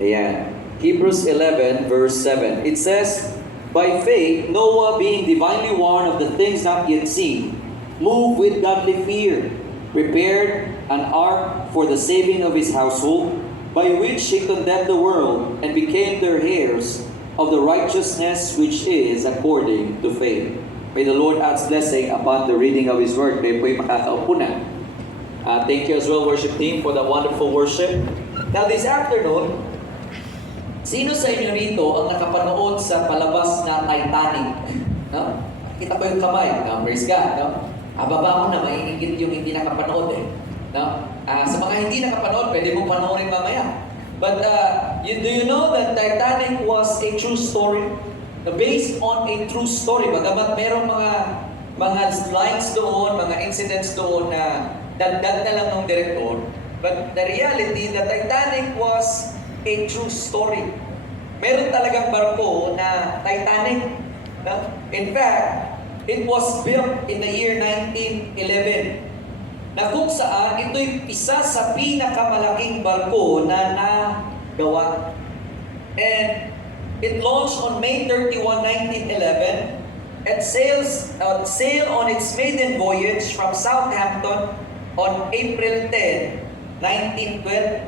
Ayan. Hebrews 11 verse 7. It says, by faith, Noah, being divinely warned of the things not yet seen, moved with godly fear, prepared an ark for the saving of his household, by which he condemned the world and became their heirs of the righteousness which is according to faith. May the Lord adds blessing upon the reading of His Word. Kayo po'y makakaupo na. Thank you as well, worship team, for the wonderful worship. Now this afternoon, sino sa inyo rito ang nakapanood sa palabas na Titanic? No? Kita ko yung kamay. No? Praise God. No? Baba mo na, maiingit yung hindi nakapanood eh. No? Sa mga hindi nakapanood, pwede mong panoorin mamaya. But do you know that Titanic was a true story? Based on a true story. Bagamat merong mga lines doon, mga incidents doon na dagdag na lang ng direktor. But the reality, the Titanic was a true story. Meron talagang barko na Titanic. No? In fact, it was built in the year 1911. Na kung saan ito'y isa sa pinakamalaking barko na nagawa. And it launched on May 31, 1911 and sailed on its maiden voyage from Southampton on April 10, 1912.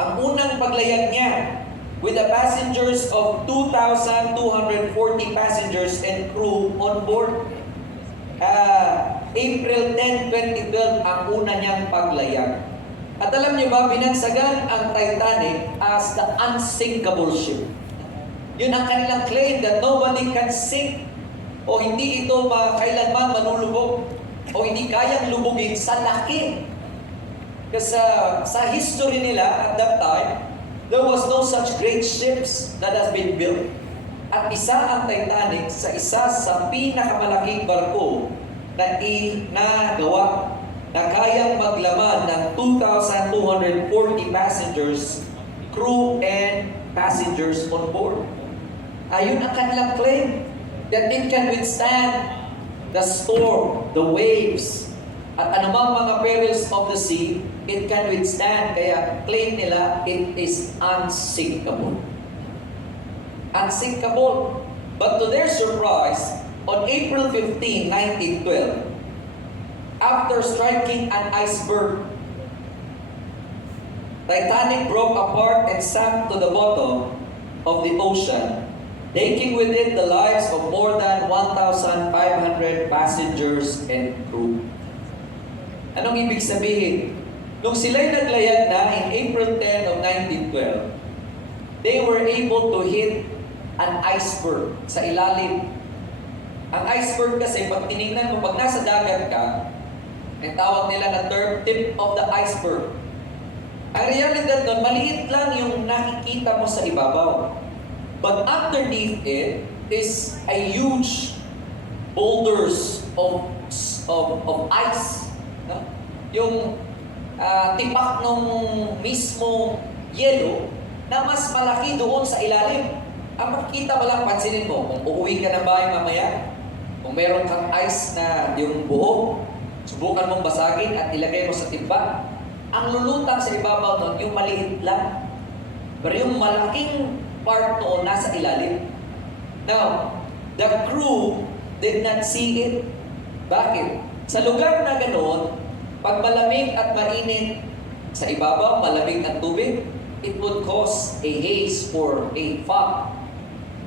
Ang unang paglayag niya with the passengers of 2,240 passengers and crew on board. April 10, 2012 ang una niyang paglayag. At alam niyo ba, binansagan ang Titanic as the unsinkable ship. Yun ang kanilang claim that nobody can sink o hindi ito kailanman malulubog o hindi kayang lubugin sa laki. Kasi sa history nila at that time, there was no such great ships that has been built. At isa ang Titanic sa isa sa pinakamalaking barko na inagawa na kayang maglaman ng 2,240 passengers, crew, and passengers on board. Ayun ang kanilang claim, that it can withstand the storm, the waves, at anumang mga perils of the sea, it can withstand. Kaya claim nila, it is unsinkable. Unsinkable. But to their surprise, on April 15, 1912, after striking an iceberg, Titanic broke apart and sank to the bottom of the ocean, taking with it the lives of more than 1,500 passengers and crew. Anong ibig sabihin? Nung sila'y naglayag na in April 10 of 1912, they were able to hit an iceberg sa ilalim. Ang iceberg kasi, pag tinignan mo, pag nasa dagat ka, ang tawag nila na term, tip of the iceberg. Ang realidad doon, maliit lang yung nakikita mo sa ibabaw. But underneath it is a huge boulders of ice. No? Yung tipak ng mismo yelo na mas malaki doon sa ilalim. Ang makikita mo lang, pansinin mo, kung uuwi ka ng bahay mamaya, kung meron kang ice na yung buo, subukan mong basagin at ilagay mo sa timba. Ang lulutang sa ibabaw nun, yung maliit lang. Pero yung malaking part noon nasa ilalim. Now, the crew did not see it. Bakit? Sa lugar na ganoon, pag malamig at mainit sa ibabaw, malamig ang tubig, it would cause a haze or a fog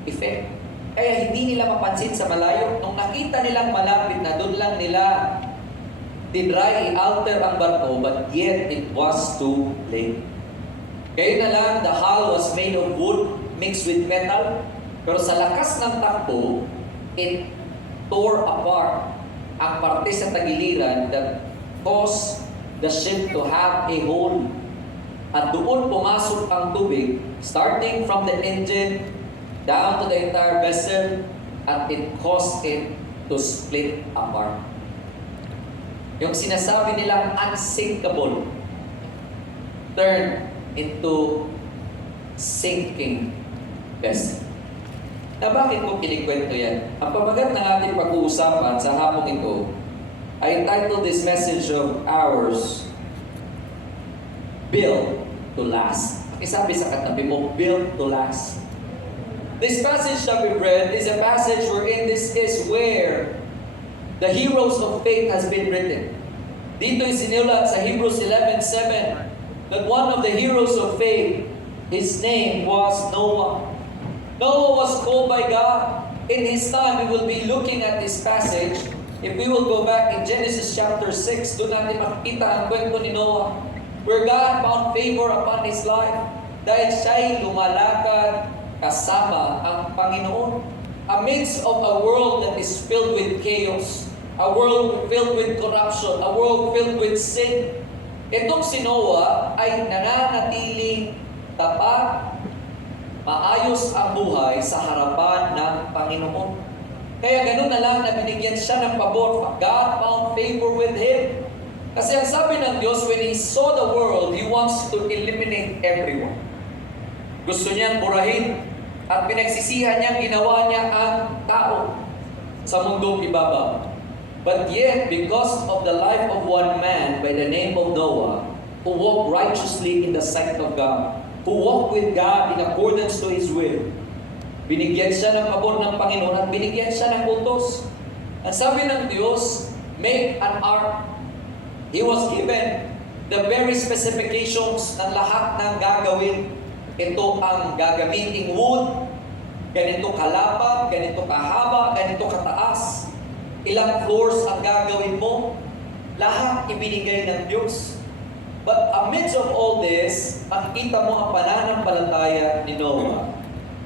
effect. Kaya hindi nila mapansin sa malayo. Nung nakita nilang malapit na, doon lang nila tinry i-alter ang barko, but yet it was too late. Kaya na lang, the hull was made of wood mixed with metal, pero sa lakas ng takbo, it tore apart ang parte sa tagiliran that caused the ship to have a hole. At doon pumasok ang tubig, starting from the engine down to the entire vessel, at it caused it to split apart. Yung sinasabi nilang unsinkable turn into sinking vessel. Na bakit ko kinikwento yan? Ang pamagat ng ating pag-uusapan sa hapong ito, I entitled this message of ours, Built to Last. Isabi sa katabi mo, built to last. This passage that we read is a passage wherein this is where the heroes of faith has been written. Dito isinulat sa Hebrews 11:7 that one of the heroes of faith, his name was Noah. Noah was called by God. In his time, we will be looking at this passage. If we will go back in Genesis chapter 6, doon natin makikita ang kwento ni Noah, where God found favor upon his life dahil siya'y lumalakad kasama ang Panginoon. Amidst of a world that is filled with chaos, a world filled with corruption, a world filled with sin, itong si Noah ay nananatiling tapat, maayos ang buhay sa harapan ng Panginoon. Kaya ganun na lang na binigyan siya ng pabor. God found favor with him. Kasi ang sabi ng Diyos, when He saw the world, He wants to eliminate everyone. Gusto niyang burahin at pinagsisihan niyang ginawa niya ang tao sa mundong ibabaw. But yet, because of the life of one man by the name of Noah, who walked righteously in the sight of God, who walked with God in accordance to His will, binigyan siya ng pabor ng Panginoon at binigyan siya ng utos. Ang sabi ng Diyos, make an ark. He was given the very specifications ng lahat ng gagawin. Ito ang gagamiting wood, ganito kalapad, ganito kahaba, ganito kataas. Ilang floors ang gagawin mo. Lahat ibinigay ng Diyos. But amidst of all this, makikita mo ang pananampalataya ni Noah,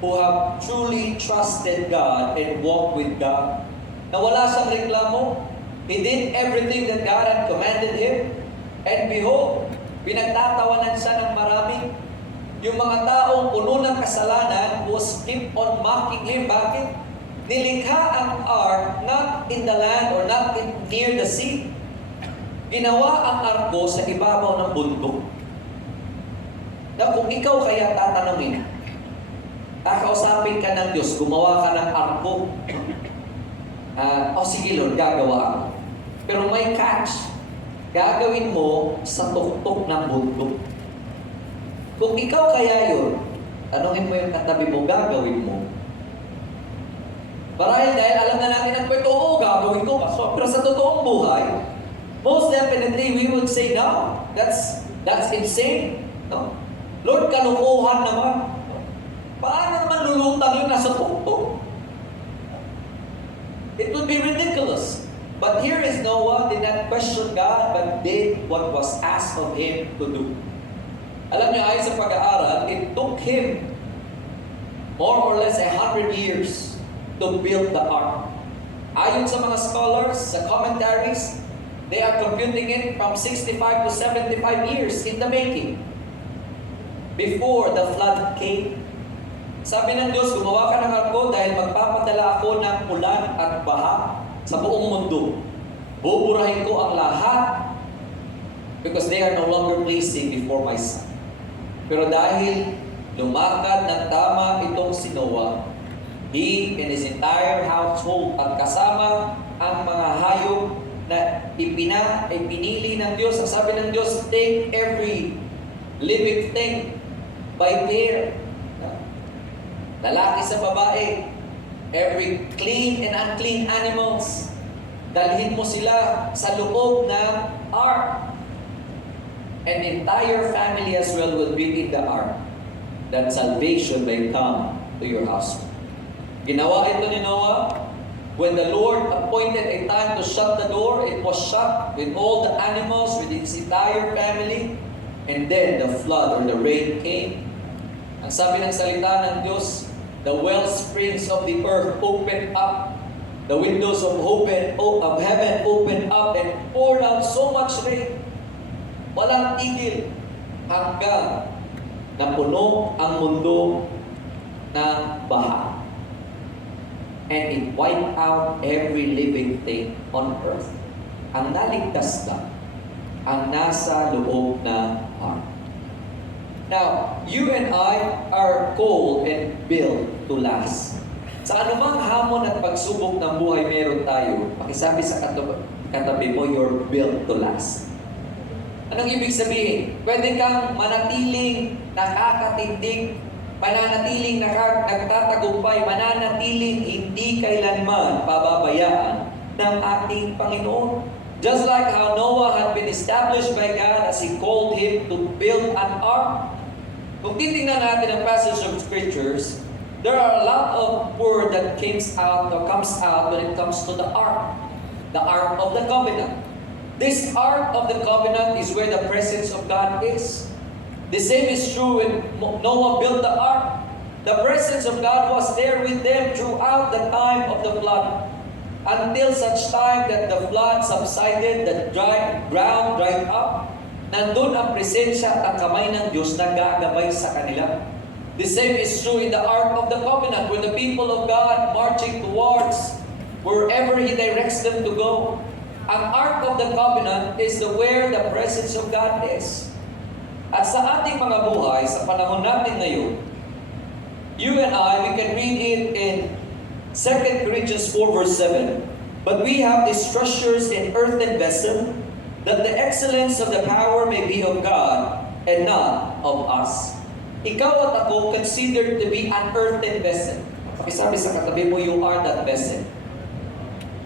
who have truly trusted God and walked with God. Na wala siyang reklamo. He did everything that God had commanded him. And behold, pinagtatawanan siya ng marami. Yung mga taong puno ng kasalanan was keep on mocking him. Bakit? Nilikha ang ark not in the land or not near the sea. Ginawa ang arko sa ibabaw ng bundok. Na kung ikaw kaya tatanungin, kakausapin ka ng Diyos, gumawa ka ng arko. Sige Lord, gagawa ako. Pero may catch. Gagawin mo sa tuktok ng bundok. Kung ikaw kaya yun, tanungin mo yung katabi mo, gagawin mo. Marahil dahil alam na natin ang kwento, oo, gagawin ko. Pero sa totoong buhay, most definitely we would say, no, that's insane. No? Lord, kalukuhan naman. Paano naman lulutang yung nasa tuktok? It would be ridiculous. But here is Noah, did not question God, but did what was asked of him to do. Alam niyo, ayon sa pag-aaral, it took him more or less 100 years to build the ark. Ayon sa mga scholars, sa commentaries, they are computing it from 65 to 75 years in the making before the flood came. Sabi ng Diyos, gumawa ka ng arko dahil magpapadala ako ng ulan at baha sa buong mundo. Buburahin ko ang lahat because they are no longer pleasing before my son. Pero dahil lumakad ng tama itong si Noah, he and his entire household at kasama ang mga hayop na pinili ng Diyos. Ang sabi ng Diyos, take every living thing by pair. Lalaki sa babae, every clean and unclean animals, dalhin mo sila sa loob ng ark. And entire family as well will be in the ark, that salvation may come to your house. Ginawa ito ni Noah. When the Lord appointed a time to shut the door, it was shut with all the animals, with its entire family. And then the flood or the rain came. Ang sabi ng salita ng Diyos, the well springs of the earth opened up. The windows of heaven opened up and poured out so much rain. Walang tigil hanggang napuno ang mundo ng baha. And it wiped out every living thing on earth. Ang naligtas lang ang nasa loob ng ark. Now, you and I are called and built to last. Sa anumang hamon at pagsubok ng buhay meron tayo, pakisabi sa katabi mo, you're built to last. Anong ibig sabihin? Pwede kang manatiling nakakatindig, mananatiling nagtatagumpay, mananatiling hindi kailanman pababayaan ng ating Panginoon. Just like how Noah had been established by God as He called him to build an ark. Kung titingnan natin ang passage of Scriptures, there are a lot of word that comes out when it comes to the Ark of the Covenant. This Ark of the Covenant is where the presence of God is. The same is true when Noah built the Ark. The presence of God was there with them throughout the time of the flood, until such time that the flood subsided, the ground dried up. Nandun ang presensya at ang kamay ng Diyos na gagabay sa kanila. The same is true in the Ark of the Covenant, when the people of God marching towards wherever He directs them to go. Ang Ark of the Covenant is where the presence of God is. At sa ating mga buhay, sa panahon natin ngayon, you and I, we can read it in 2 Corinthians 4 verse 7. But we have these treasures in earthen vessel, that the excellence of the power may be of God and not of us. Ikaw at ako considered to be an earthen vessel. Pakisabi sa katabi mo, you are that vessel.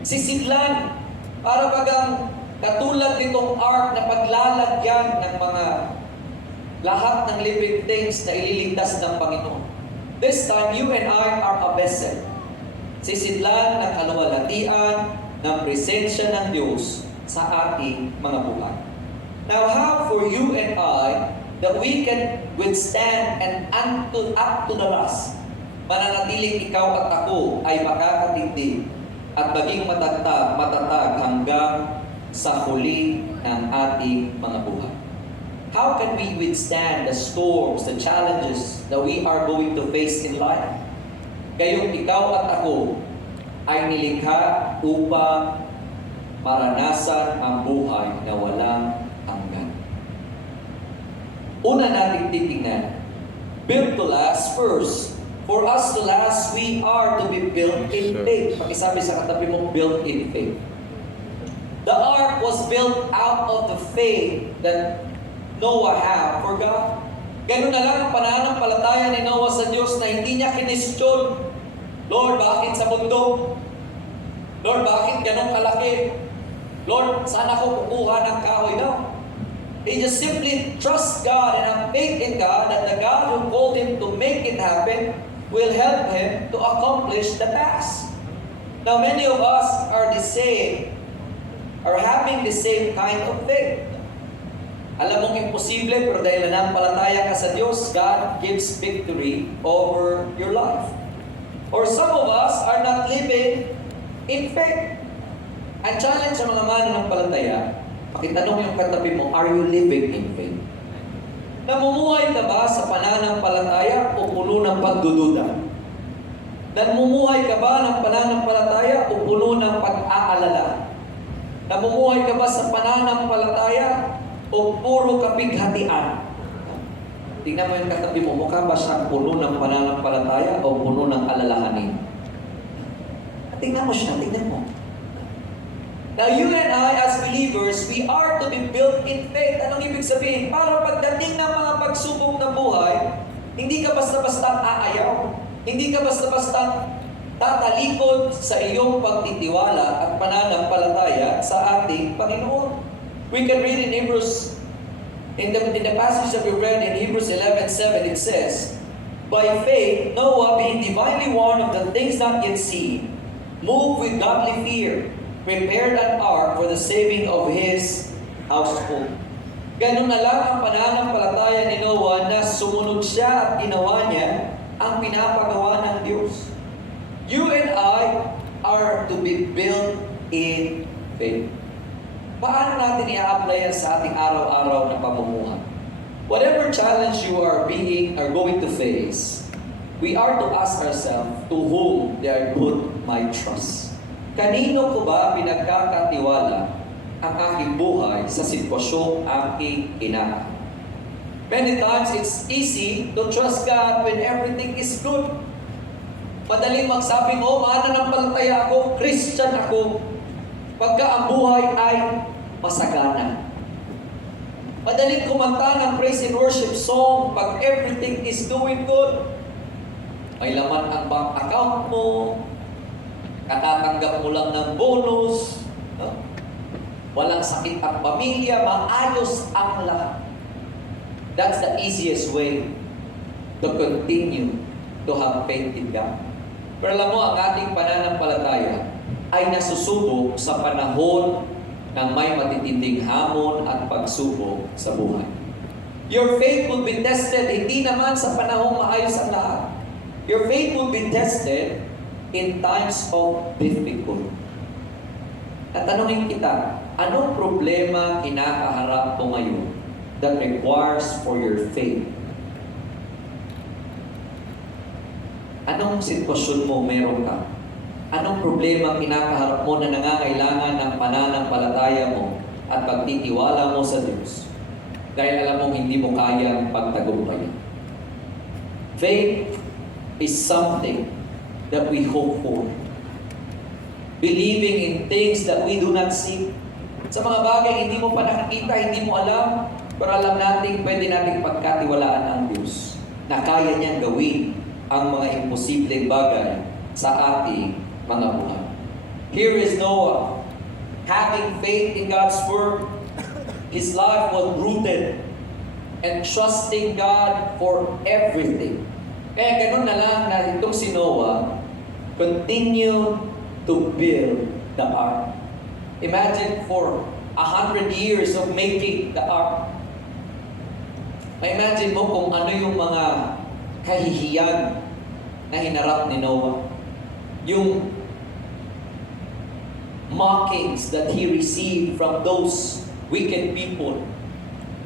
Sisidlan, para bagang katulad nitong ark na paglalagyan ng mga lahat ng living things na ililigtas ng Panginoon. This time, you and I are a vessel. Sisidlan ng kaluwalhatian ng presensya ng Diyos sa ating mga buhay. Now, how for you and I that we can withstand and up to the last, mananatiling ikaw at ako ay makakatindig at maging matatag hanggang sa huli ng ating mga buhay. How can we withstand the storms, the challenges that we are going to face in life? Gayong ikaw at ako ay nilikha upang maranasan ang buhay na walang hanggan. Una nating titingnan, built to last first. For us to last, we are to be built in faith. Pakisabi sa katabi mo, built in faith. The ark was built out of the faith that Noah had for God. Ganun na lang ang pananampalataya ni Noah sa Diyos na hindi niya kinestyon. Lord, bakit sa bundok? Lord, bakit ganun kalaki? Lord, saan ako kukuha ng kahoy daw? He just simply trusts God and have faith in God that the God who called him to make it happen will help him to accomplish the task. Now, many of us are having the same kind of faith. Alam mong imposible, pero dahil nanampalataya ka sa Diyos, God gives victory over your life. Or some of us are not living in faith. Ang challenge sa mga mananampalataya, pakitanong yung katabi mo, are you living in faith? Namumuhay ka ba sa pananampalataya o puno ng pagdududa? Namumuhay ka ba ng pananampalataya o puno ng pag-aalala? Namumuhay ka ba sa pananampalataya o puro kapighatian? Tingnan mo yung katabi mo, mukha ba siyang puno ng pananampalataya o puno ng alalahanin? Tingnan mo siya, tingnan mo. Now, you and I, as believers, we are to be built in faith. Anong ibig sabihin? Para pagdating ng mga pagsubok ng buhay, hindi ka basta-basta aayaw. Hindi ka basta-basta tatalikod sa iyong pagtitiwala at pananampalataya sa ating Panginoon. We can read in Hebrews, in the passage that we read in Hebrews 11:7, it says, by faith, Noah, being divinely warned of the things not yet seen, moved with godly fear, prepared an ark for the saving of his household. Ganun na lang ang pananampalataya ni Noah na sumunod siya at ginawa niya ang pinapagawa ng Diyos. You and I are to be built in faith. Paano natin i-apply yan sa ating araw-araw na pamumuhay? Whatever challenge you are going to face, we are to ask ourselves, to whom did I put my trust? Kanino ko ba pinagkakatiwala ang aking buhay sa sitwasyong aking kinakaharap? Many times, it's easy to trust God when everything is good. Madaling magsabi, mananampalataya ako, Christian ako, pagka ang buhay ay masagana. Madaling kumanta ng praise and worship song pag everything is doing good. May laman ang bank account mo, katatanggap mo lang ng bonus, no? Walang sakit ang pamilya, maayos ang lahat. That's the easiest way to continue to have faith in God. Pero alam mo, ang ating pananampalataya ay nasusubok sa panahon ng may matitinding hamon at pagsubok sa buhay. Your faith will be tested hindi naman sa panahong maayos ang lahat. Your faith will be tested in times of difficulty. At tanungin kita, anong problema kinakaharap mo ngayon that requires for your faith? Anong sitwasyon mo meron ka? Anong problema kinakaharap mo na nangangailangan ng pananampalataya mo at pagtitiwala mo sa Diyos? Dahil alam mong hindi mo kayang pagtagumpayan. Faith is something that we hope for. Believing in things that we do not see. Sa mga bagay hindi mo pa nakikita, hindi mo alam, pero alam natin, pwede nating pagkatiwalaan ang Diyos na kaya niyang gawin ang mga imposibleng bagay sa ating mga buhay. Here is Noah, having faith in God's word. His life was rooted and trusting God for everything. Kaya ganun na lang na itong si Noah continue to build the ark. Imagine for 100 years of making the ark. Imagine mo kung ano yung mga kahihiyan na hinarap ni Noah. Yung mockings that he received from those wicked people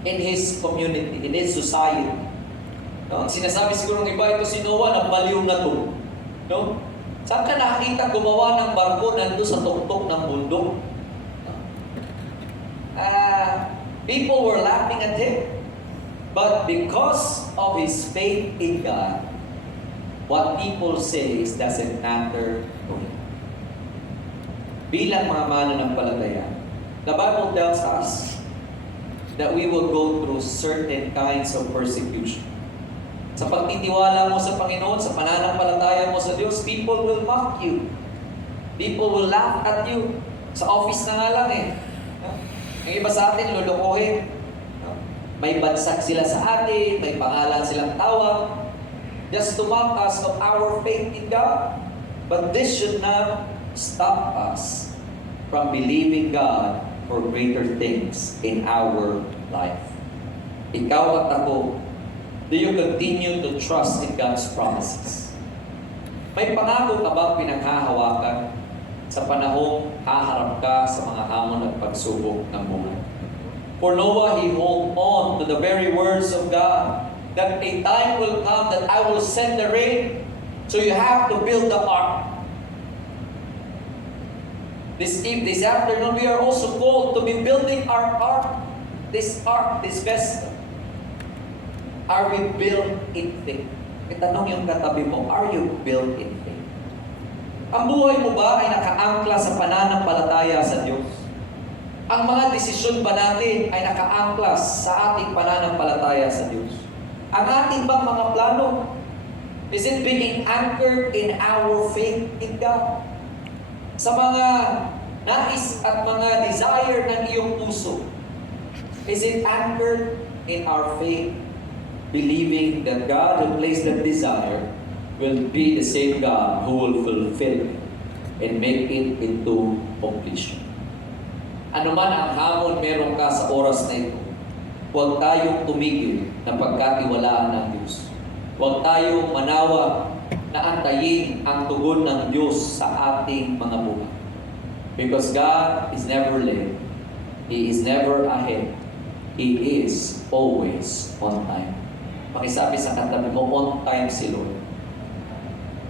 in his community, in his society. No? Sinasabi siguro ng iba, ito si Noah na baliw na to. No? Saan ka nakita gumawa ng barko nandun sa tuktok ng bundok? No? People were laughing at him. But because of his faith in God, what people say doesn't matter to him. Bilang mga mananampalataya, the Bible tells us that we will go through certain kinds of persecution. Sa pagtitiwala mo sa Panginoon, sa pananampalataya mo sa Diyos, people will mock you. People will laugh at you. Sa office na nga lang eh. Ang iba sa atin, lulukuhin. May bansag sila sa atin, may pangalan silang tawag, just to mock us of our faith in God. But this should not stop us from believing God for greater things in our life. Ikaw at ako, do you continue to trust in God's promises? May pangako ka bang pinaghahawakan sa panahong haharap ka sa mga hamon at pagsubok ng buhay? For Noah, he held on to the very words of God, that a time will come that I will send the rain, so you have to build the ark. This afternoon, we are also called to be building our ark, this vessel. Are we built in faith? Itanong yung katabi mo, are you built in faith? Ang buhay mo ba ay nakaangkla sa pananampalataya sa Diyos? Ang mga desisyon ba natin ay nakaangklas sa ating pananampalataya sa Diyos? Ang ating bang mga plano, is it being anchored in our faith in God? Sa mga nais at mga desire ng iyong puso, is it anchored in our faith, believing that God who placed that desire will be the same God who will fulfill it and make it into completion? Ano man ang hamon meron ka sa oras na ito, huwag tayong tumigil na pagkatiwalaan ng Diyos. Huwag tayong manawa na antayin ang tugon ng Diyos sa ating mga buhay. Because God is never late. He is never ahead. He is always on time. Pakisabi sa katabi mo, on time si Lord.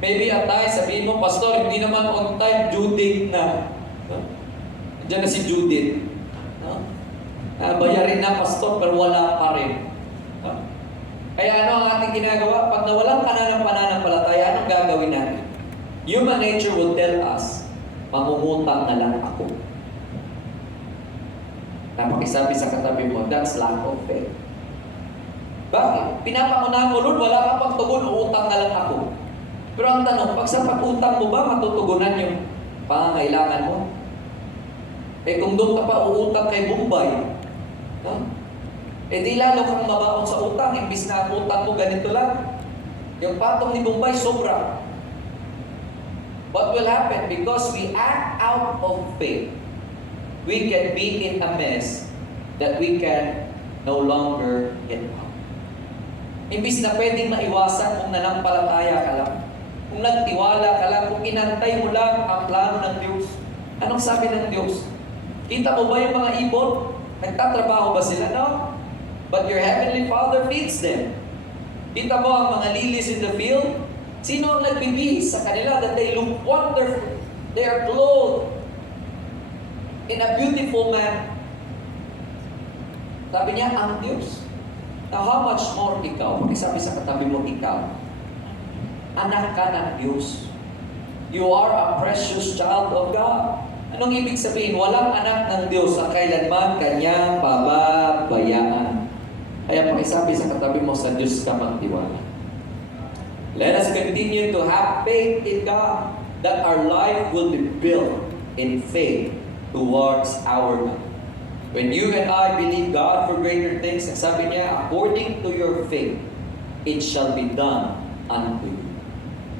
Maybe at times sabihin mo, Pastor, hindi naman on time, due date na. Diyan na si Judith. No? Bayarin na, Pastor, pero wala pa rin. No? Kaya ano ang ating ginagawa? Pag nawalan ka na ng pananampalataya, anong gagawin natin? Human nature will tell us, mangungutang na lang ako. Napakisabi sa katabi mo, that's lack of faith. Bakit? Pinapangunahan mo, Lord, wala kang pagtugon, uutang na lang ako. Pero ang tanong, pag sa pag-utang mo ba, matutugunan yung pangangailangan mo? Eh kung doon ka pa uutang kay Bombay, eh di lalo kang mabaon sa utang, imbis na ang utang mo ganito lang. Yung patong ni Bombay, sobra. What will happen? Because we act out of faith, we can be in a mess that we can no longer get out. Imbis na pwedeng maiwasan kung nanampalataya ka lang, kung nagtiwala ka lang, kung inantay mo lang ang plano ng Diyos. Anong sabi ng Diyos? Kita mo ba yung mga ibon? Nagtatrabaho ba sila? No. But your heavenly Father feeds them. Kita mo ang mga lilies in the field? Sino ang nagbibihis sa kanila that they look wonderful? They are clothed in a beautiful manner. Sabi niya, ang Diyos. Now, how much more ikaw? Pakisabi sa katabi mo, ikaw. Anak ka ng Diyos. You are a precious child of God. Anong ibig sabihin? Walang anak ng Diyos ang kailanman kanyang pababayaan. Kaya pakisabi sa katabi mo, sa Diyos ka magtiwala. Let us continue to have faith in God that our life will be built in faith towards our God. When you and I believe God for greater things, ang sabi niya, according to your faith, it shall be done unto you.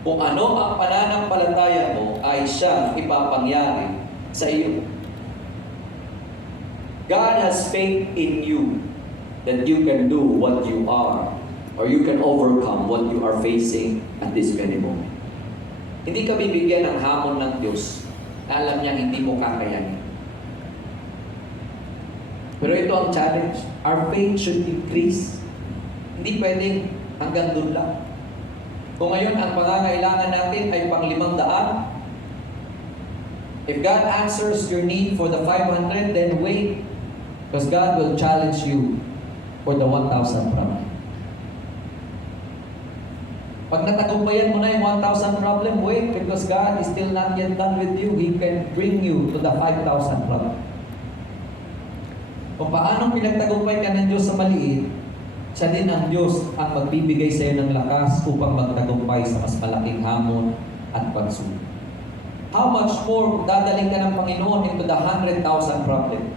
Kung ano ang pananampalataya mo ay siyang ipapangyari sa iyo. God has faith in you that you can do what you are, or you can overcome what you are facing at this very moment. Hindi ka bibigyan ng hamon ng Diyos na alam niya hindi mo kakayanin. Pero ito ang challenge. Our faith should increase. Hindi pwedeng hanggang doon lang. Kung ngayon ang pangangailangan natin ay pang 500, if God answers your need for the 500, then wait. Because God will challenge you for the 1,000 problem. Pag natagumpayan mo na yung 1,000 problem, wait, because God is still not yet done with you. He can bring you to the 5,000 problem. Kung paano pinagtagumpay ka ng Diyos sa maliit, siya din ang Diyos ang magbibigay sa iyo ng lakas upang magtagumpay sa mas malaking hamon at pagsubok. How much more dadaling ka ng Panginoon into the 100,000 problem?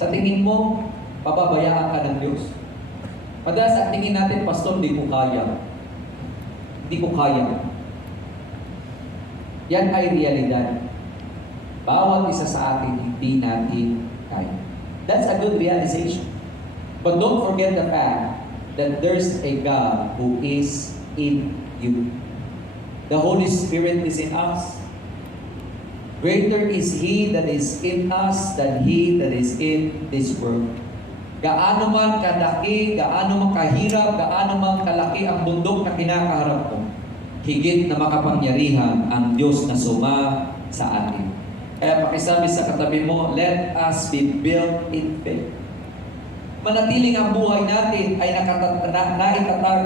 Sa tingin mo, pababayaan ka ng Diyos. Madalas ang tingin natin, Pastor, hindi ko kaya. Hindi ko kaya. Yan ay realidad. Bawat isa sa atin, hindi natin kaya. That's a good realization. But don't forget the fact that there's a God who is in you. The Holy Spirit is in us. Greater is He that is in us than he that is in this world. Gaano man kalaki, gaano man kahirap, gaano man kalaki ang bundok na kinakaharap mo, higit na makapangyarihan ang Diyos na suma sa atin. Kaya pakisabi sa katabi mo, let us be built in faith. Manatiling ang buhay natin ay naitatag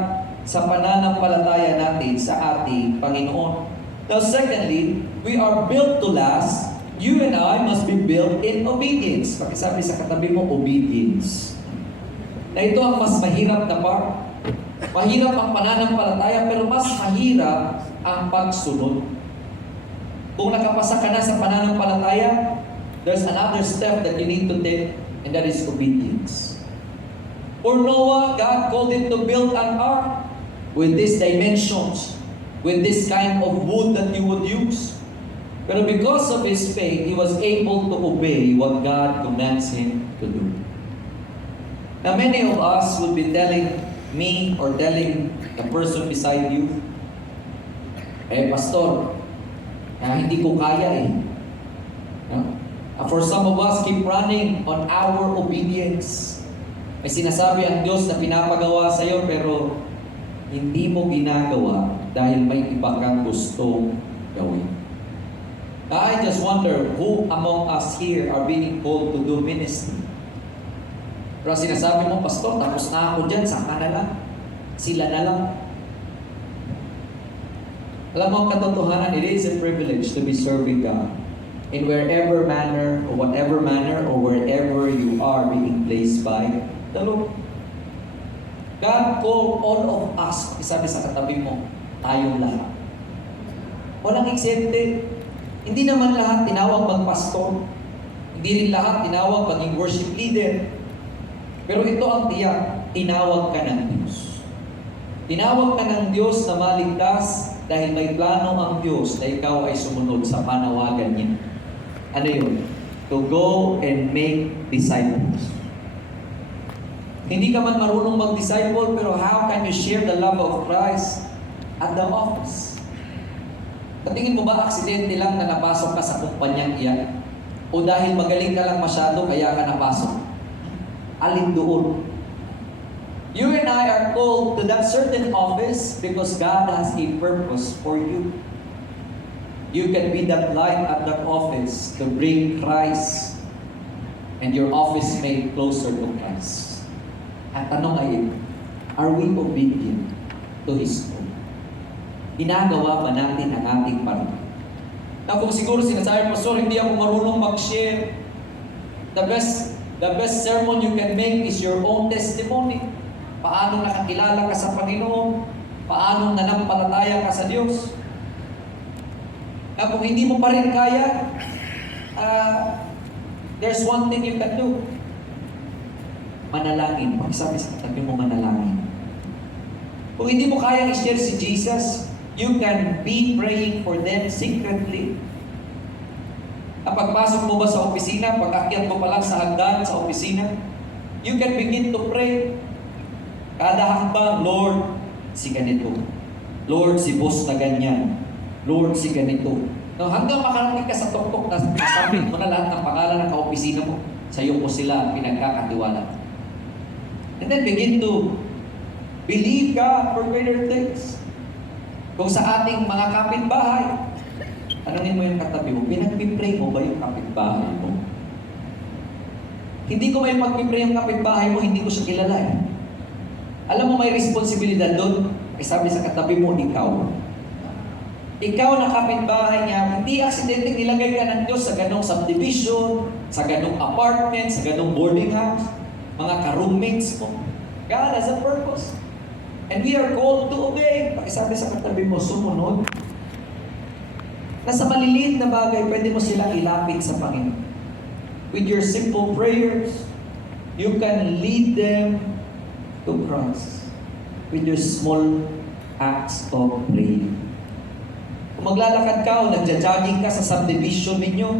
sa pananampalataya natin sa ating Panginoon. Now secondly, we are built to last. You and I must be built in obedience. Pakisabi sa katabi mo, obedience. Na ito ang mas mahirap na part. Mahirap ang pananampalataya, pero mas mahirap ang pagsunod. Kung nakapasa ka na sa pananampalataya, there's another step that you need to take, and that is obedience. For Noah, God called him to build an ark with these dimensions, with this kind of wood that you would use. Pero because of his faith, he was able to obey what God commands him to do. Now many of us will be telling me or telling the person beside you, Pastor, hindi ko kaya eh. For some of us, keep running on our obedience. May sinasabi ang Diyos na pinapagawa sa iyo pero hindi mo ginagawa dahil may iba kang gustong gawin. I just wonder who among us here are being called to do ministry. Pero sinasabi mo, Pastor, tapos na ako dyan, saka na lang. Sila na lang. Alam mo ang katotohanan, it is a privilege to be serving God. in wherever manner or whatever manner or wherever you are being placed by the Lord. God called all of us, isabi sa katabi mo, tayong lahat. Walang exempted. Hindi naman lahat tinawag magpastor. Hindi rin lahat tinawag maging worship leader. Pero ito ang tiyak, tinawag ka ng Diyos. Tinawag ka ng Diyos na maligtas dahil may plano ang Diyos na ikaw ay sumunod sa panawagan niya. Ano yun? To go and make disciples. Hindi ka man marunong mag-disciple, pero how can you share the love of Christ at the office? Patingin mo ba aksidente lang na napasok ka sa kumpanyang iyan? O dahil magaling ka lang masyado, kaya ka napasok? Alin doon? You and I are called to that certain office because God has a purpose for you. You can be that light at that office to bring Christ and your office made closer to Christ. At tanong ay, are we obedient to His word? Ginagawa ba natin ang ating part? Na kung siguro sinasabi mo, Pastor, hindi ako marunong mag-share. The best sermon you can make is your own testimony. Paano nakakilala ka sa Panginoon? Paano nanampalataya ka sa Diyos? Na kung hindi mo pa rin kaya, there's one thing you can do. Manalangin. Pakisabi sa katabi mo, manalangin. Kung hindi mo kayang i-share si Jesus, you can be praying for them secretly. Pagpasok mo ba sa opisina, pag-akyat mo pa lang sa hagdan sa opisina, you can begin to pray. Kada hakbang, Lord, si ganito. Lord, si boss na ganyan. Lord, si ganito. No, hanggang makarating ka sa tuktok na sabi mo na lahat ng pangalan ng kaopisina mo, sa iyo po sila pinagkakatiwala. And then begin to believe God for greater things. Kung sa ating mga kapitbahay, tanungin mo yung katabi mo, pinagpipray mo ba yung kapitbahay mo? Hindi ko may pagpipray yung kapitbahay mo, hindi ko siya kilala eh. Alam mo may responsibilidad doon? Ay sabi sa katabi mo, ikaw. Ikaw na kapitbahay niya, hindi aksidente nilagay ka ng Diyos sa ganong subdivision, sa ganong apartment, sa ganong boarding house, mga ka-roommates mo. God has a purpose. And we are called to obey. Pakisabi sa katabi mo, sumunod. Nasa maliliit na bagay, pwede mo sila ilapit sa Panginoon. With your simple prayers, you can lead them to Christ. With your small acts of praying. Kung maglalakad ka o nagja-jogging ka sa subdivision ninyo,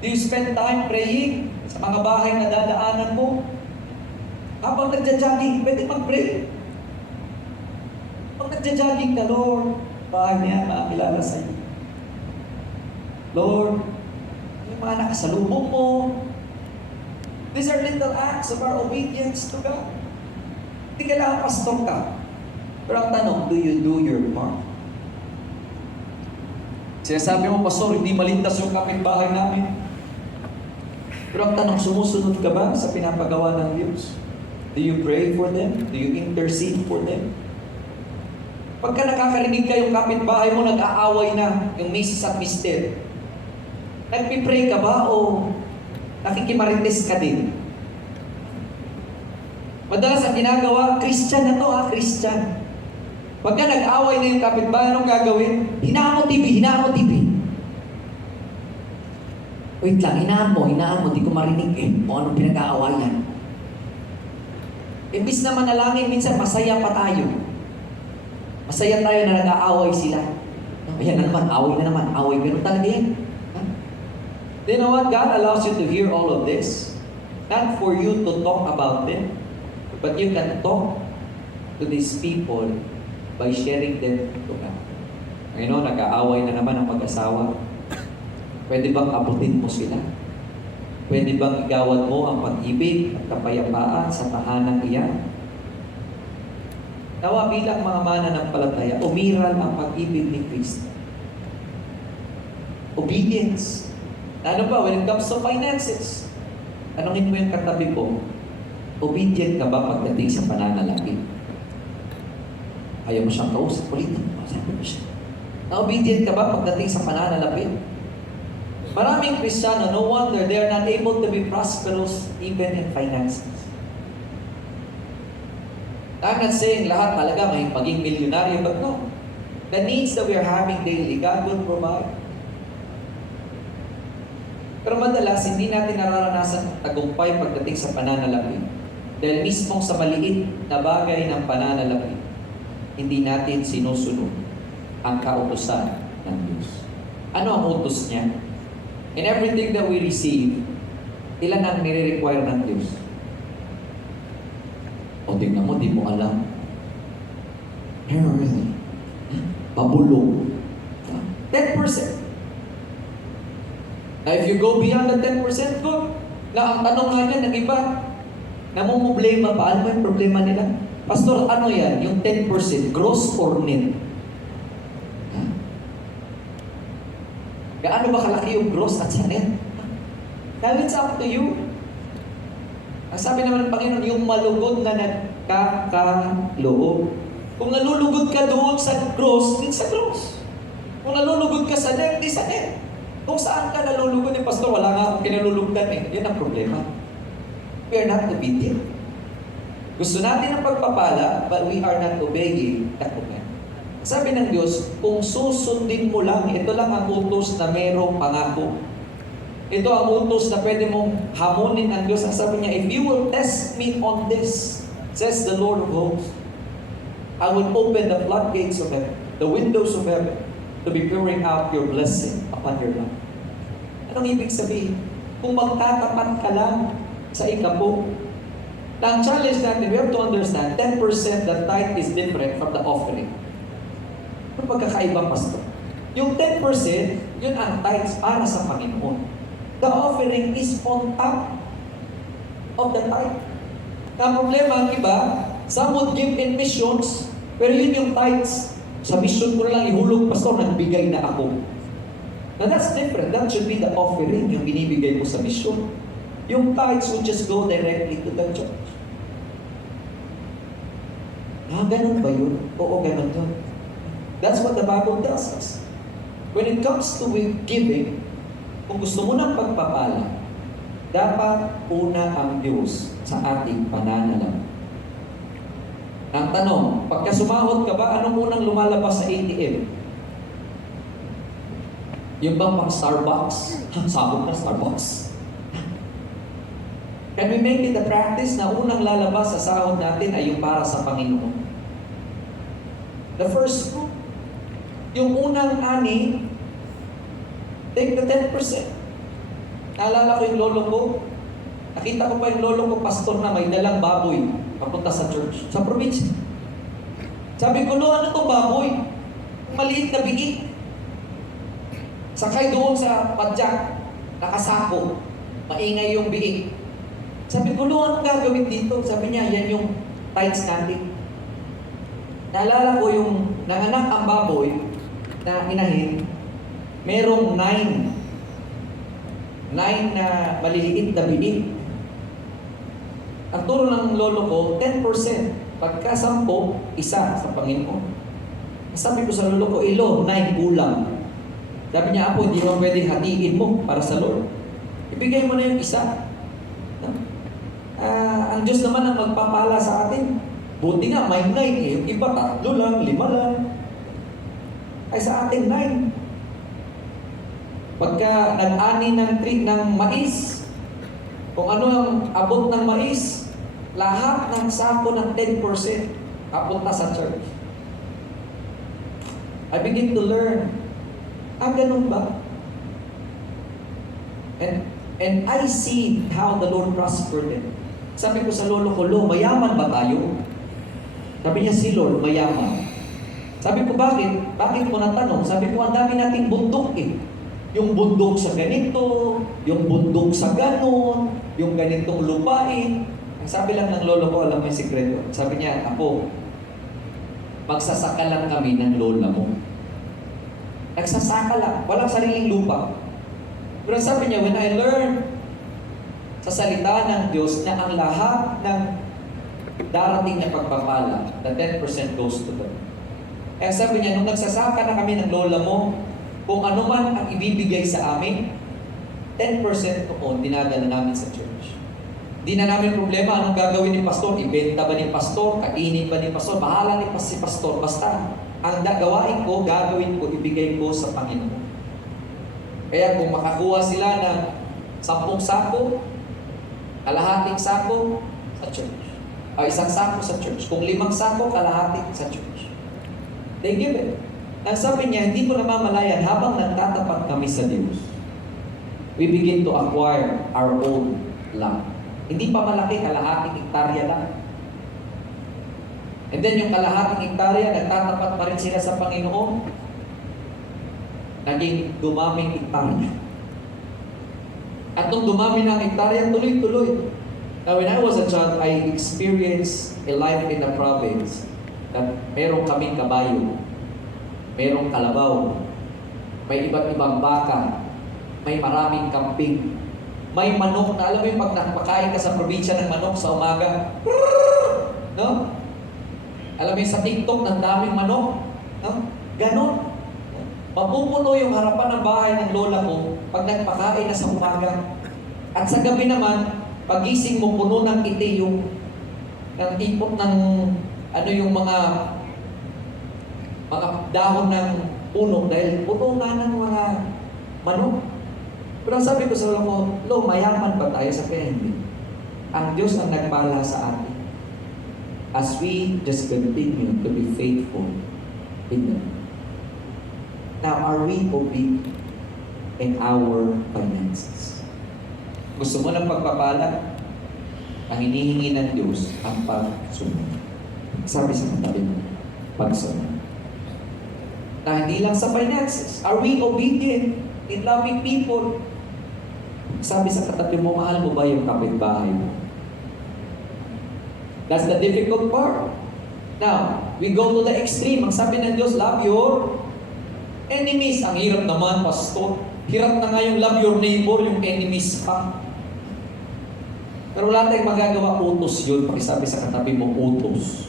do you spend time praying sa mga bahay na dadaanan mo? Habang nagja-jogging, pwede mag-pray. Pag nagja-jogging ka, Lord, bahay niya, makakilala sa iyo. Lord, yung mga nakasalubong mo, these are little acts of our obedience to God. Hindi kailangan pastor ka. Pero ang tanong, do you do your part? Sinasabi mo, Pastor, hindi maligtas yung kapitbahay namin. Pero ang tanong, sumusunod ka ba sa pinapagawa ng Diyos? Do you pray for them? Do you intercede for them? Pagka nakakarinig ka yung kapitbahay mo, nag-aaway na yung Mrs. at Mr. Nagpipray ka ba o nakikimarites ka din? Madalas ang ginagawa, Christian na to Christian. Pagka nag-away na yung kapitbahay, anong gagawin? Hinaan mo TV. Wait lang, hinaan mo, di ko marinig kung anong pinag-aawayan. Imbis na manalangin, minsan masaya pa tayo. Masaya tayo na nag-aaway sila. Ayan na naman, away, ganun talaga yan. Do you know what? God allows you to hear all of this. Not for you to talk about them, but you can talk to these people by sharing them to God. Ngayon, nag-aaway na naman ang mag-asawa. Pwede bang abutin mo sila? Pwede bang igawad mo ang pag-ibig at kapayapaan sa tahanang iyan? Nawa bilang mga mananampalataya, umiral ang pag-ibig ni Kristo. Obedience. Ano ba, when it comes to finances, tanungin mo yung katabi ko, obedient ka ba pagdating sa pananalapi? Ayaw mo siyang kausap, ulitin mo, sabi mo siya. Na-obedient ka ba pagdating sa pananalapi? Maraming Kristiyano, no wonder they are not able to be prosperous even in finances. I'm not saying lahat talaga may maging milyonaryo, but no. The needs that we are having daily, God will provide. Pero madalas, hindi natin nararanasan ang tagumpay pagdating sa pananalapi. Dahil mismo sa maliit na bagay ng pananalapi, hindi natin sinusunod ang kautusan ng Diyos. Ano ang utos niya? In everything that we receive, ilan ang nire-require ng Diyos? O tingnan mo, di mo alam. Really? Pabulong. 10%. Now, if you go beyond the 10%, good. Na ang tanong nga niyan ng iba, namumblema pa. Ano ba yung problema nila? Pastor, ano yan? Yung 10%, gross or net? Gaano ba kalaki yung gross at sa net? Now, it's up to you. Ang sabi naman ng Panginoon, yung malugod na nagkakaloob. Kung nalulugod ka doon sa gross, din sa gross. Kung nalulugod ka sa net, di sa net. Kung saan ka nalulugod, Pastor, wala nga akong kinalulugdan eh. Yan ang problema. We are not obedient. Gusto natin ang pagpapala, but we are not obeying the command. Sabi ng Diyos, kung susundin mo lang, ito lang ang utos na mayroong pangako. Ito ang utos na pwede mong hamunin ng Diyos. Ang sabi niya, if you will test me on this, says the Lord of hosts, I will open the floodgates of heaven, the windows of heaven, to be pouring out your blessing upon your life. Anong ibig sabihin? Kung magtatapat ka lang sa ikapo, na ang challenge natin, we have to understand, 10% the tithe is different from the offering. Ano pagkakaiba, Pastor? Yung 10%, yun ang tithes para sa Panginoon. The offering is on top of the tithe. Ang problema, ang iba, some would give in missions, pero yun yung tithes. Sa mission ko lang ihulog, Pastor, nagbigay na ako. Now that's different. That should be the offering, yung binibigay mo sa mission. Yung tithes would just go directly to the church. Ganun ba yun? Oo, ganun yun. That's what the Bible tells us. When it comes to giving, kung gusto mo ng pagpapala, dapat una ang Diyos sa ating pananalang. Ang tanong, pagka sumahod ka ba, anong unang lumalabas sa ATM? Yung bang pang Starbucks? Sahod na Starbucks. Can we make it a practice na unang lalabas sa sahod natin ay yung para sa Panginoon? The first group, yung unang ani, take the 10%. Naalala ko yung lolo ko, nakita ko pa yung lolo ko, pastor na may dalang baboy, papunta sa church, sa probinsya. Sabi ko, lo, ano itong baboy? Maliit na biik. Sakay doon sa padyak, nakasako, maingay yung biik. Sabi ko, lo, anong gagawin dito? Sabi niya, yan yung tithes natin. Naalala ko yung nanganak ang baboy na inahin, merong 9 na maliliit na biik. Ang turo ng lolo ko, 10%. Pagka 10, isa sa Panginoon. Sabi ko sa lolo ko, 9 kulang. Sabi niya, Apo, hindi mo pwedeng hatiin mo para sa Lord. Ibigay mo na yung isa. Ang Diyos naman ang magpapala sa atin. Buti nga, may 9 eh. Yung iba, 3 lang, 5 lang. Ay sa atin, 9. Pagka nag-ani ng mais, kung ano ang abot ng mais, lahat ng sako ng 10% papunta sa church. I begin to learn. Ganun ba? And I see how the Lord prospered them. Sabi ko sa lolo ko, Lo, mayaman ba tayo? Sabi niya, si Lord, mayaman. Sabi ko, bakit? Bakit mo natanong? Sabi ko, ang dami nating bundok eh. Yung bundok sa ganito, yung bundok sa ganon, yung ganitong lupain. Ang sabi lang ng lolo ko, alam mo yung sikreto. Sabi niya, Apo, magsasaka lang kami ng lola mo. Nagsasaka lang, walang sariling lupa. Pero sabi niya, when I learned sa salita ng Diyos na ang lahat ng darating na pagpapala, the 10% goes to them. Sabi niya, nung nagsasaka na kami ng lola mo, kung ano man ang ibibigay sa amin, 10% noon, dinadala namin sa church. Di na namin problema anong gagawin ni pastor, ibenta ba ni pastor, kainin ba ni pastor, bahala ni si pastor, basta ang gawain ko, gagawin ko, ibigay ko sa Panginoon. Kaya kung makakuha sila ng 10 sako, kalahating sako sa church. O 1 sako sa church. Kung 5 sako, kalahati sa church. They give it. Nang sabi niya, hindi ko namamalayan habang nagtatapat kami sa Diyos, we begin to acquire our own land. Hindi pa malaki, kalahating hektarya lang. And then yung kalahating hektarya, nagtatapat pa rin sila sa Panginoon. Naging dumaming hektarya. At nung dumami ng hektarya, tuloy-tuloy. Now when I was a child, I experienced a life in the province that merong kaming kabayo, merong kalabaw, may iba't ibang baka, may maraming kamping, may manok na alam mo yung pag nakapakain ka sa probinsya ng manok sa umaga, no? Alam mo yung sa TikTok ng daming manok, no? Ganon. Mapupuno yung harapan ng bahay ng lola ko pag nagpakain na sa umaga. At sa gabi naman, pagising mo puno ng iti yung ipot ng yung mga dahon ng puno dahil puno na ng mga manok. Pero ang sabi ko sa lola ko, Lo, mayaman ba tayo sa kanya? Hindi. Ang Diyos ang nagpala sa atin. As we just continue to be faithful in Him. Now, are we obedient in our finances? Gusto mo ng pagpapala? Ang hinihingi ng Diyos ang pagsunod. Sabi sa katabi mo, pagsunod. Na hindi lang sa finances. Are we obedient in loving people? Sabi sa katabi mo, mahal mo ba yung kapitbahay mo? That's the difficult part. Now, we go to the extreme. Ang sabi ng Diyos, love your enemies. Ang hirap naman, pastor. Hirap na nga yung love your neighbor, yung enemies pa. Pero wala tayong magagawa, utos yun. Pakisabi sa katabi mo, utos.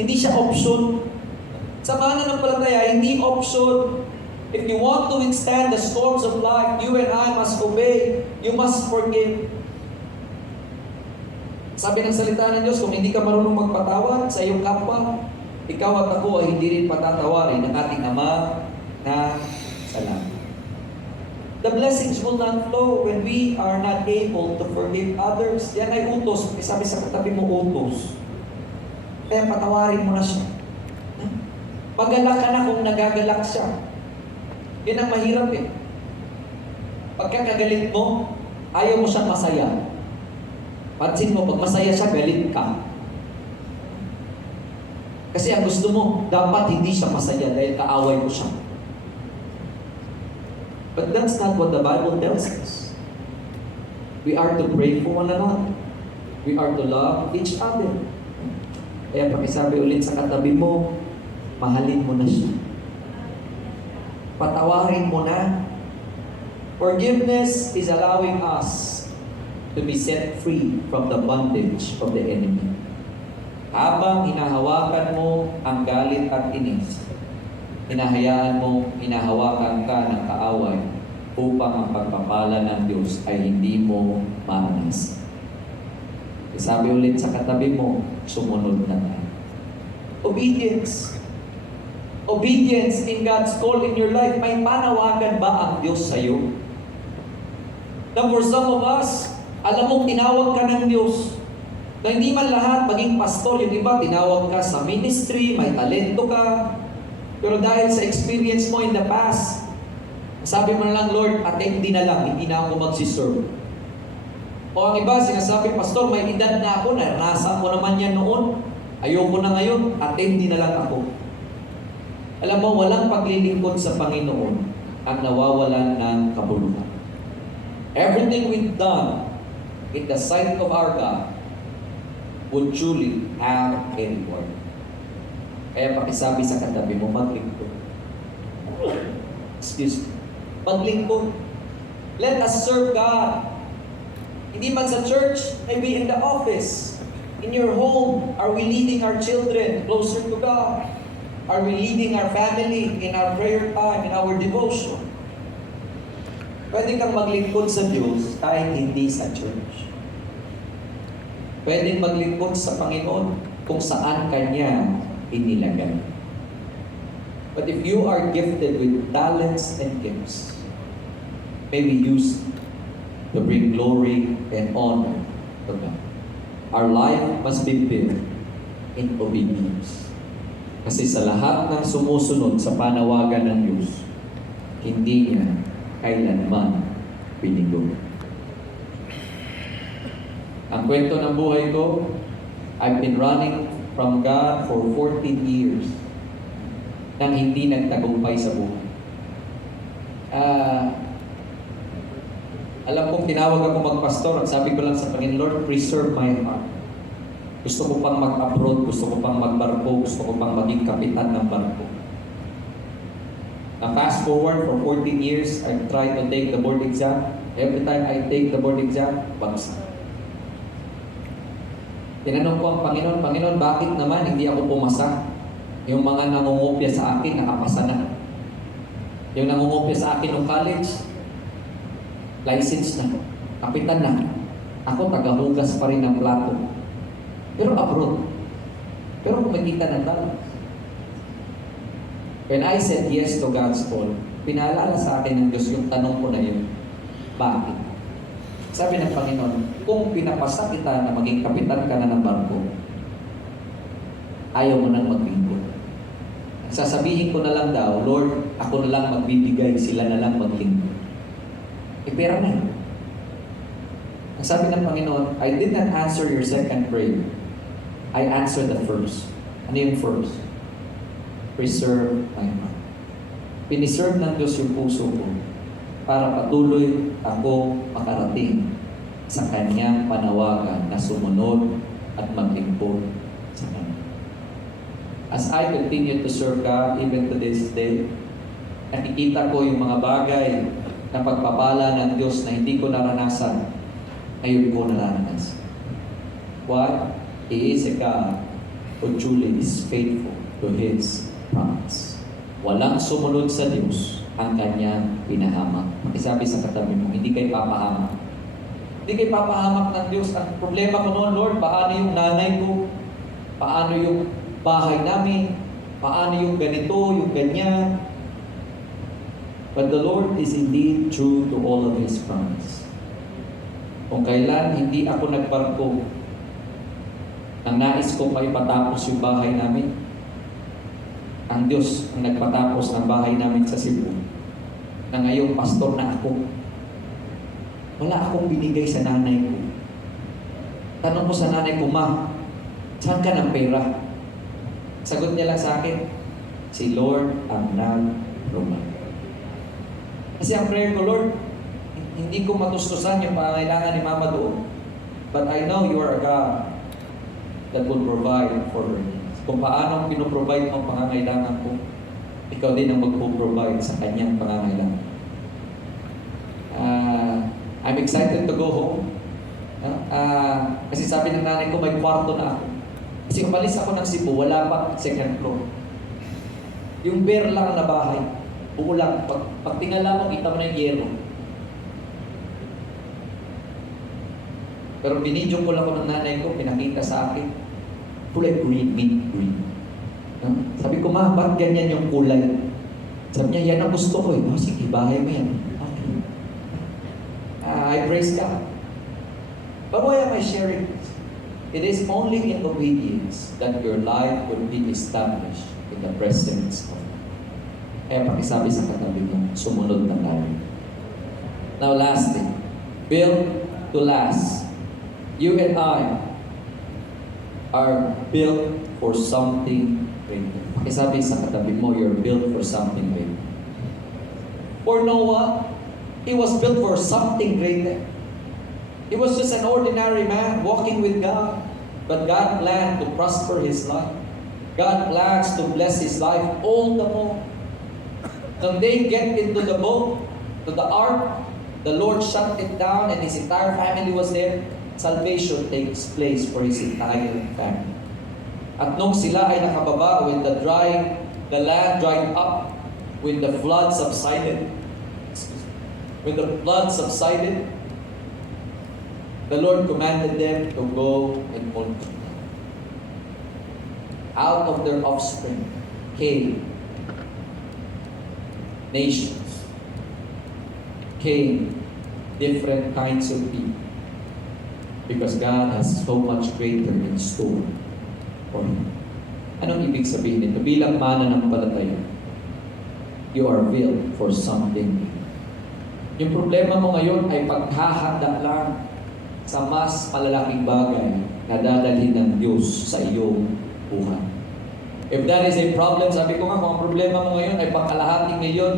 Hindi siya option. Sa mananampalataya, hindi option. If you want to withstand the storms of life, you and I must obey. You must forgive. Sabi ng salita ng Diyos, kung hindi ka marunong magpatawad sa iyong kapwa, ikaw at ako ay hindi rin patatawarin ng ating Ama na sa langit. The blessings will not flow when we are not able to forgive others. Yan ay utos. Sabi sa katabi mo, utos. Kaya patawarin mo na siya. Magalak ka na kung nagagalak siya. Yan ang mahirap eh. Pagkakagalit mo, ayaw mo siyang masaya. Pansin mo, pag masaya siya, galit ka. Kasi ang gusto mo, dapat hindi siya masaya dahil kaaway mo siya. But that's not what the Bible tells us. We are to pray for one another. We are to love each other. Kaya pakisabi ulit sa katabi mo, mahalin mo na siya. Patawarin mo na. Forgiveness is allowing us to be set free from the bondage of the enemy. Habang hinahawakan mo ang galit at inis, hinahayaan mo, hinahawakan ka ng kaaway upang ang pagpapala ng Diyos ay hindi mo maranasan. Sabi ulit sa katabi mo, sumunod na tayo. Obedience. Obedience in God's call in your life. May panawagan ba ang Diyos sa iyo? Now for some of us, alam mong tinawag ka ng Diyos. Na hindi man lahat maging pastor, yung iba tinawag ka sa ministry, may talento ka. Pero dahil sa experience mo in the past, sabi mo na lang, Lord, attend na lang, hindi na ako magsiserve. O ang iba, sinasabi, Pastor, may edad na ako, naranasan ko naman yan noon. Ayoko na ngayon, attend na lang ako. Alam mo, walang paglilingkod sa Panginoon ang nawawalan ng kabuluhan. Everything we've done in the sight of our God would truly have a reward. Kaya pakisabi sa katabi mo, maglingkod. Excuse me. Maglingkod. Let us serve God. Hindi man sa church, maybe in the office, in your home. Are we leading our children closer to God? Are we leading our family in our prayer time, in our devotion? Pwede kang maglingkod sa Diyos kahit hindi sa church. Pwedeng maglingkod sa Panginoon kung saan Kanya inilagay. But if you are gifted with talents and gifts, may be used to bring glory and honor to God. Our life must be built in obedience. Kasi sa lahat ng sumusunod sa panawagan ng Diyos, hindi niya kailanman binigo. Ang kwento ng buhay ko, I've been running from God for 14 years nang hindi nagtagumpay sa buhay. Alam kong tinawag ako magpastor at sabi ko lang sa Panginoon, Lord, preserve my heart. Gusto ko pang mag-abroad, gusto ko pang magbarko, gusto ko pang maging kapitan ng barko. Fast forward for 14 years, I've tried to take the board exam. Every time I take the board exam, bagsak. Tinanong ko ang Panginoon, Panginoon, bakit naman hindi ako pumasa? Yung mga nangungopia sa akin, nakapasa na. Yung nangungopia sa akin ng college, license na, kapitan na. Ako, tagahugas pa rin ng plato. Pero abroad. Pero kumikita ng balance. When I said yes to God's call, pinaalala sa akin ng Diyos yung tanong ko na yun, bakit? Sabi ng Panginoon, kung pinapasa kita na maging kapitan ka na ng barko, ayaw mo nang maglingkod. Sasabihin ko na lang daw, Lord, ako na lang magbibigay, sila na lang maglingkod. Pera na yun. Ang sabi ng Panginoon, I did not answer your second prayer. I answered the first. Ano yung first? Preserve my heart. Piniserve ng Diyos yung puso ko para patuloy ako makarating sa Kanyang panawagan na sumunod at maglingkod sa Kanya. As I continue to serve God even to this day, nakikita ko yung mga bagay na pagpapala ng Diyos na hindi ko naranasan, ngayon ko naranasan. Why? He is a God who truly is faithful to His promise. Walang sumunod sa Diyos ang Kanyang pinahamak. Makisabi sa katabi mo, hindi kayo papahamak. Hindi kayo papahamak ng Diyos. Ang problema ko noon, Lord, paano yung nanay ko? Paano yung bahay namin? Paano yung ganito, yung ganyan? But the Lord is indeed true to all of His promise. Kung kailan hindi ako nagbarko, ang nais ko maipatapos yung bahay namin, ang Diyos ang nagpatapos ng bahay namin sa Cebu, na ngayong pastor na ako. Wala akong binigay sa nanay ko. Tanong ko sa nanay ko, Ma, saan ka ng pera? Sagot niya lang sa akin, si Lord ang nag-provide. Kasi ang prayer ko, Lord, hindi ko matustusan yung pangailangan ni Mama doon. But I know you are a God that will provide for her needs. Kung paano pinoprovide mo ang pangangailangan ko, ikaw din ang magpo-provide sa kanyang pangangailangan. I'm excited to go home. Kasi sabi ng nanay ko, may kwarto na ako. Kasi umalis ako ng Cebu, wala pa second floor. Yung bare lang na bahay, buo lang. Pag tingala mo, kita mo na yung yero. Pero binidyo ko lang ko ng nanay ko, pinakita sa akin, kulay green, mint green. Sabi ko, Ma, ba't ganyan yung kulay? Sabi niya, yan ang gusto ko eh. Oh, sige, bahay mo yan. Okay. I praise God. But why am I sharing this? It is only in obedience that your life will be established in the presence of God. Kaya pakisabi sa katabi mo, sumunod na tayo. Now lastly, build to last. You and I are built for something greater. Pakisabi sa katabi mo, you're built for something greater. For Noah, he was built for something greater. He was just an ordinary man walking with God. But God planned to prosper his life. God plans to bless his life all the more. When they get into the boat, to the ark, the Lord shut it down and his entire family was there. Salvation takes place for his entire family. At nung sila ay nakababa when the land dried up, when the flood subsided, when the flood subsided, the Lord commanded them to go and multiply. Out of their offspring came nations, came different kinds of people, because God has so much greater in store for you. Anong ibig sabihin nito? Bilang mananampalataya, you are built for something. Yung problema mo ngayon ay paghahanda lang sa mas malalaking bagay na dadalhin ng Diyos sa iyong buhay. If that is a problem, sabi ko nga, kung ang problema mo ngayon ay pangkalahating milyon,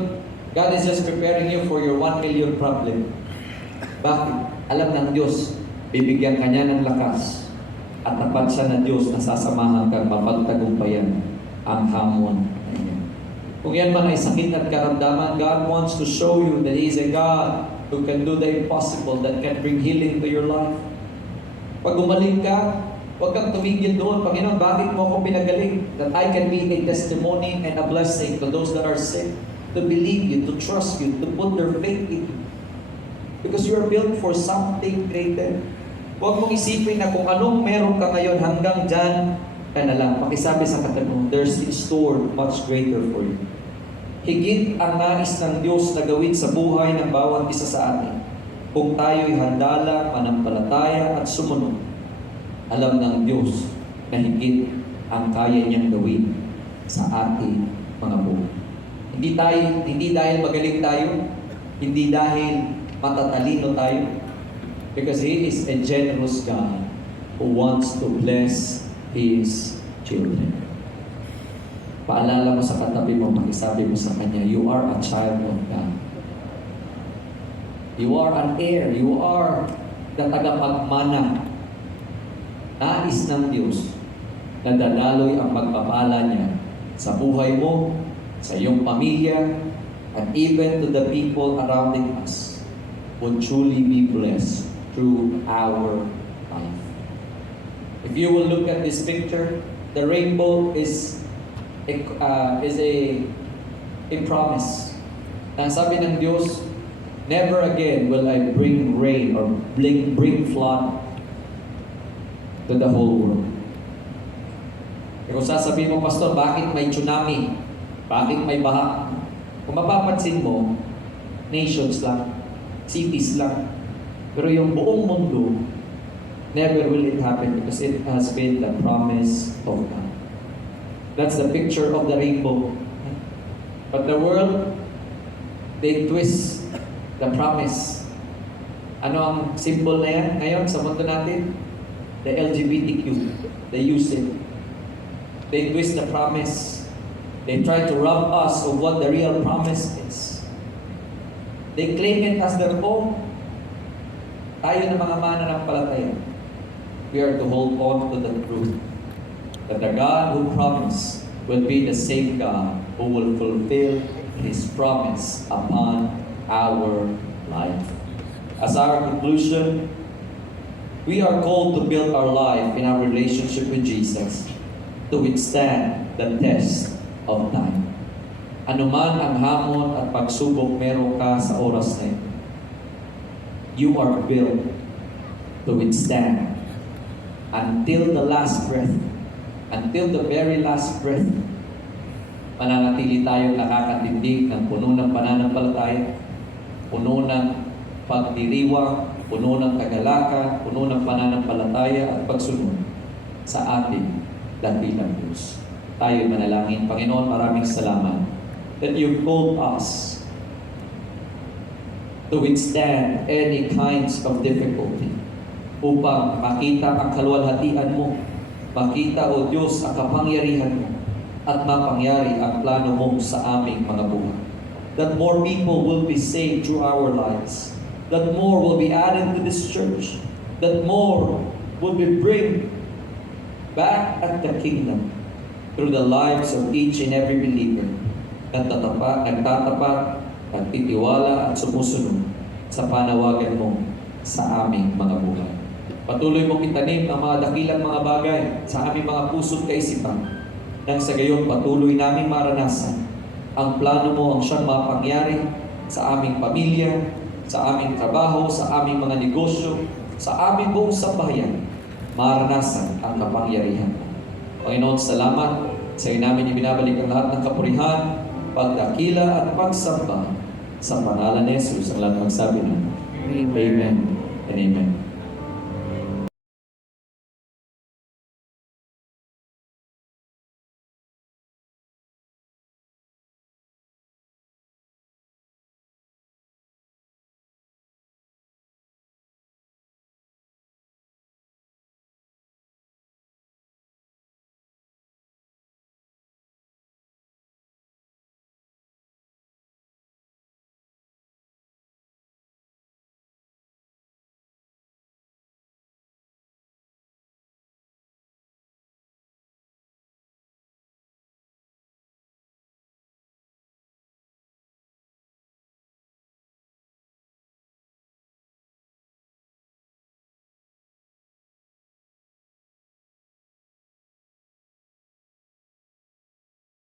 God is just preparing you for your 1 million problem. Bakit? Alam ng Diyos, bibigyan ka niya ng lakas at tapat siya na Diyos na sasamahan kang mapagtagumpayan ang hamon na iyan. Kung yan man ay sakit at karamdaman, God wants to show you that He is a God who can do the impossible, that can bring healing to your life. Pag umaling ka, huwag kang tumigil doon. Panginoon, bakit mo ako pinagaling? That I can be a testimony and a blessing to those that are sick, to believe you, to trust you, to put their faith in you. Because you are built for something greater. Huwag mong isipin na kung anong meron ka ngayon, hanggang dyan ka na lang. Pakisabi sa katabi, there's in store much greater for you. Higit ang nais ng Diyos na gawin sa buhay ng bawat isa sa atin. Kung tayo'y handala, manampalataya at sumunod, alam ng Diyos na higit ang kaya niyang gawin sa ating mga buhay. Hindi dahil magaling tayo, hindi dahil matatalino tayo, because He is a generous God who wants to bless His children. Paalala mo sa katabi mo, makisabi mo sa kanya, you are a child of God. You are an heir. You are the tagapagmana. Nais ng Diyos na dadaloy ang pagpapala niya sa buhay mo, sa iyong pamilya, and even to the people around us would truly be blessed through our life. If you will look at this picture, the rainbow is a promise. Na sabi ng Diyos, never again will I bring rain or bring flood to the whole world. Kung sasabihin mo, Pastor, bakit may tsunami? Bakit may baha? Kung mapapansin mo, nations lang, cities lang. Pero yung buong mundo, never will it happen because it has been the promise of God. That's the picture of the rainbow. But the world, they twist the promise. Ano ang symbol na yan ngayon sa mundo natin? The LGBTQ. They use it. They twist the promise. They try to rob us of what the real promise is. They claim it as their own. Tayo na mga mananampalataya, we are to hold on to the truth that the God who promised will be the same God who will fulfill His promise upon our life. As our conclusion, we are called to build our life in our relationship with Jesus to withstand the test of time. Anuman ang hamon at pagsubok meron ka sa oras na ito, you are built to withstand until the last breath. Until the very last breath, mananatili tayong nakakatindig ng puno ng pananampalataya, puno ng pagdiriwang, puno ng kagalakan, puno ng pananampalataya at pagsunod sa ating dakilang Diyos. Tayo manalangin. Panginoon, maraming salamat that you called us to withstand any kinds of difficulty upang makita ang kaluwalhatian mo, makita, O Diyos, ang kapangyarihan mo at mapangyari ang plano mo sa aming mga buhay. That more people will be saved through our lives. That more will be added to this church. That more will be bring back at the kingdom through the lives of each and every believer nagtatapat, nagtitiwala at sumusunod sa panawagan mo sa aming mga buhay. Patuloy mong itanim ang mga dakilang mga bagay sa aming mga puso't kaisipan nang sa gayon patuloy namin maranasan ang plano mo ang siyang mapangyari sa aming pamilya, sa aming trabaho, sa aming mga negosyo, sa aming buong sambahayan, maranasan ang kapangyarihan mo. Panginoon, salamat sa iyo namin ibinabalik ang lahat ng kapurihan, pagdakila at pagsamba sa pangalan ni Jesus. Ang lahat magsabi na, Amen and Amen.